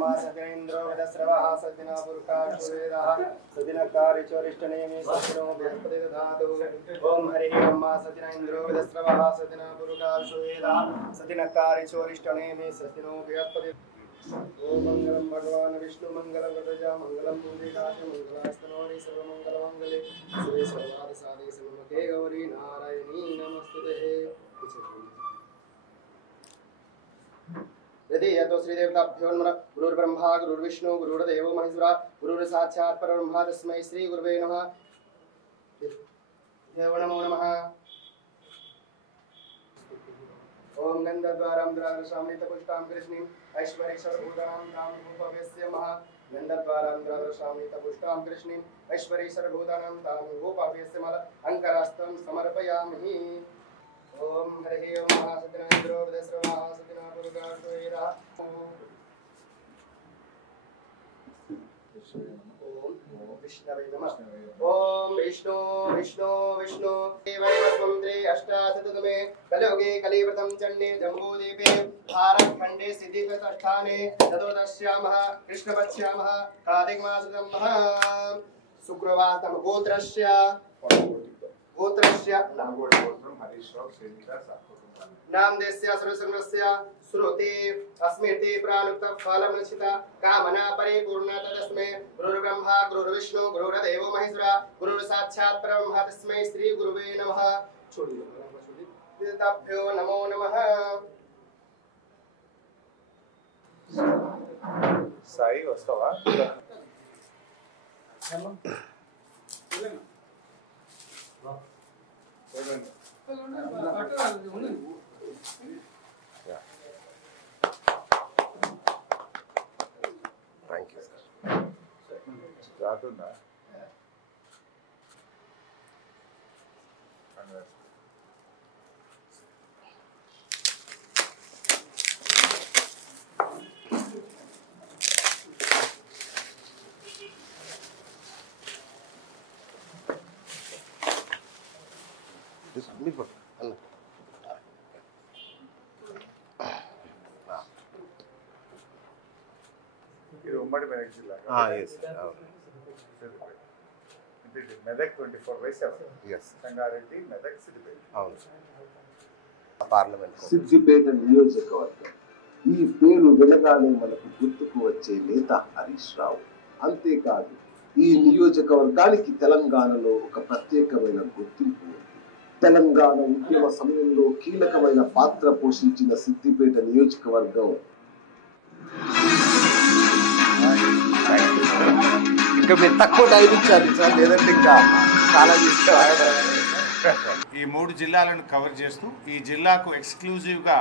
ब्रह्मा सतिन्द्रो वेदस्रवः सतिना पुरुषाशुवेदः सतिनकारि चोरिष्टनेमि सतिनो बृहस्पति दधातु ओम हरिः ब्रह्मा सतिना इन्द्रो वेदस्रवः सतिना पुरुषाशुवेदः सतिनकारि चोरिष्टनेमि सतिनो बृहस्पति ओम मंगलम भगवान विष्णु मंगलम गणपतये मंगलम पुंडरीकाक्ष मंगलास्तनोरि सर्वमंगलमंगले शिवे सर्वार्थ साधके सर्वमंगले गौरी नारायणी नमस्ते। यदि यतो श्रीदेवताभ्यो नमः गुरुर्ब्रह्मा गुरुर्विष्णु गुरुर्देवो महेश्वरः गुरुर्साक्षात् परब्रह्म तस्मै श्री गुरुवे नमः। देव नमो नमः। ओम गंधद्वारां द्वादशामृतपुष्टां कृष्णीं ऐश्वर्यैश्वर्यभूतानां तां भूपवेस्य महा गंधद्वारां द्वादशामृतपुष्टां कृष्णीं ऐश्वर्यैश्वर्यभूतानां तां भूपवेस्य मल अंकरास्तं समर्पयामि। ओम हरिः ओम महासत्यनारायणो वेदस्रवः सत्यना पुरुषाशुवेदः ओम विष्णवे नमः। ओम विष्णु विष्णु विष्णु देवैव स्वमन्त्रे अष्टाशततमे कलियुगे कलिव्रतं चण्डे जम्बूद्वीपे भारतखण्डे सिद्धिपथस्थाने चतुर्दश्यामः कृष्णपक्ष्यामः कार्तिकमासतमः शुक्रवासरं गोत्रस्य नामदेस्य सर्वसंगस्य श्रुते अस्मृति प्राणुक्त फलमनिश्चिता कामना परिपूर्णा तस्मै गुरुर्ब्रह्मा गुरुर्विष्णु गुरुर्देवो महेश्वरः गुरुर्साक्षात् परब्रह्म तस्मै श्री गुरुवे नमः। ताभ्यो नमो नमः। Sai वस्तवा Thank you, sir. రాతుందా ఇది ఉమ్మడి మెదక్ జిల్లా మెదక్ 24/7 సంగారెడ్డి మెదక్ సిద్దిపేట పార్లమెంట్ సిద్దిపేట నియోజకవర్గం ఈ పేరు వినగానే మనకు గుర్తుకు వచ్చే నేత హరీష్ రావు. అంతేకాదు ఈ నియోజకవర్గానికి తెలంగాణలో ఒక ప్రత్యేకమైన గుర్తింపు ఉంది. తెలంగాణ ఉద్యమ సమయంలో కీలకమైన పాత్ర పోషించిన సిద్దిపేట నియోజకవర్గం ఇంకా మీరు తక్కువ టైం ఇచ్చారు సార్, లేదంటే ఇంకా చాలా ఈ 3 జిల్లాలను కవర్ చేస్తూ ఈ జిల్లాకు ఎక్స్క్లూజివ్గా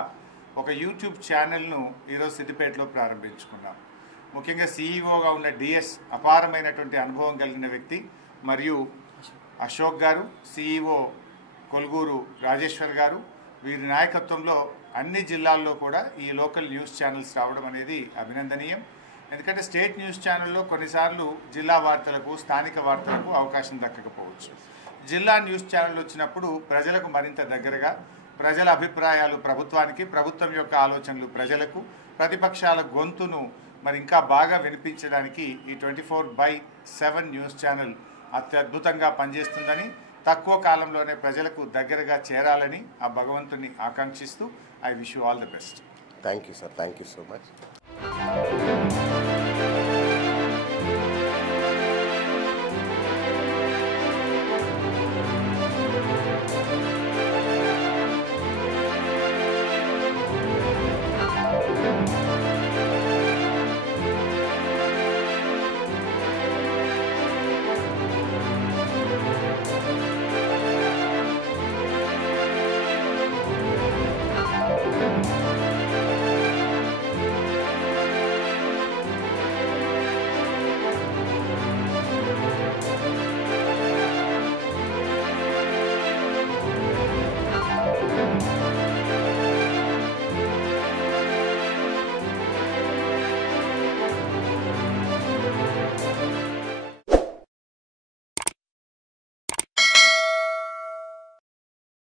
ఒక యూట్యూబ్ ఛానల్ను ఈరోజు సిద్దిపేటలో ప్రారంభించుకున్నాం. ముఖ్యంగా సీఈఓగా ఉన్న డిఎస్ అపారమైనటువంటి అనుభవం కలిగిన వ్యక్తి, మరియు అశోక్ గారు సీఈఓ కొలుగూరు రాజేశ్వర్ గారు, వీరి నాయకత్వంలో అన్ని జిల్లాల్లో కూడా ఈ లోకల్ న్యూస్ ఛానల్స్ రావడం అనేది అభినందనీయం. ఎందుకంటే స్టేట్ న్యూస్ ఛానల్లో కొన్నిసార్లు జిల్లా వార్తలకు స్థానిక వార్తలకు అవకాశం దక్కకపోవచ్చు. జిల్లా న్యూస్ ఛానల్ వచ్చినప్పుడు ప్రజలకు మరింత దగ్గరగా, ప్రజల అభిప్రాయాలు ప్రభుత్వానికి, ప్రభుత్వం యొక్క ఆలోచనలు ప్రజలకు, ప్రతిపక్షాల గొంతును మరి ఇంకా బాగా వినిపించడానికి ఈ 24/7 న్యూస్ ఛానల్ అత్యద్భుతంగా పనిచేస్తుందని, తక్కువ కాలంలోనే ప్రజలకు దగ్గరగా చేరాలని ఆ భగవంతుని ఆకాంక్షిస్తూ I wish you all the best. Thank you sir, thank you so much.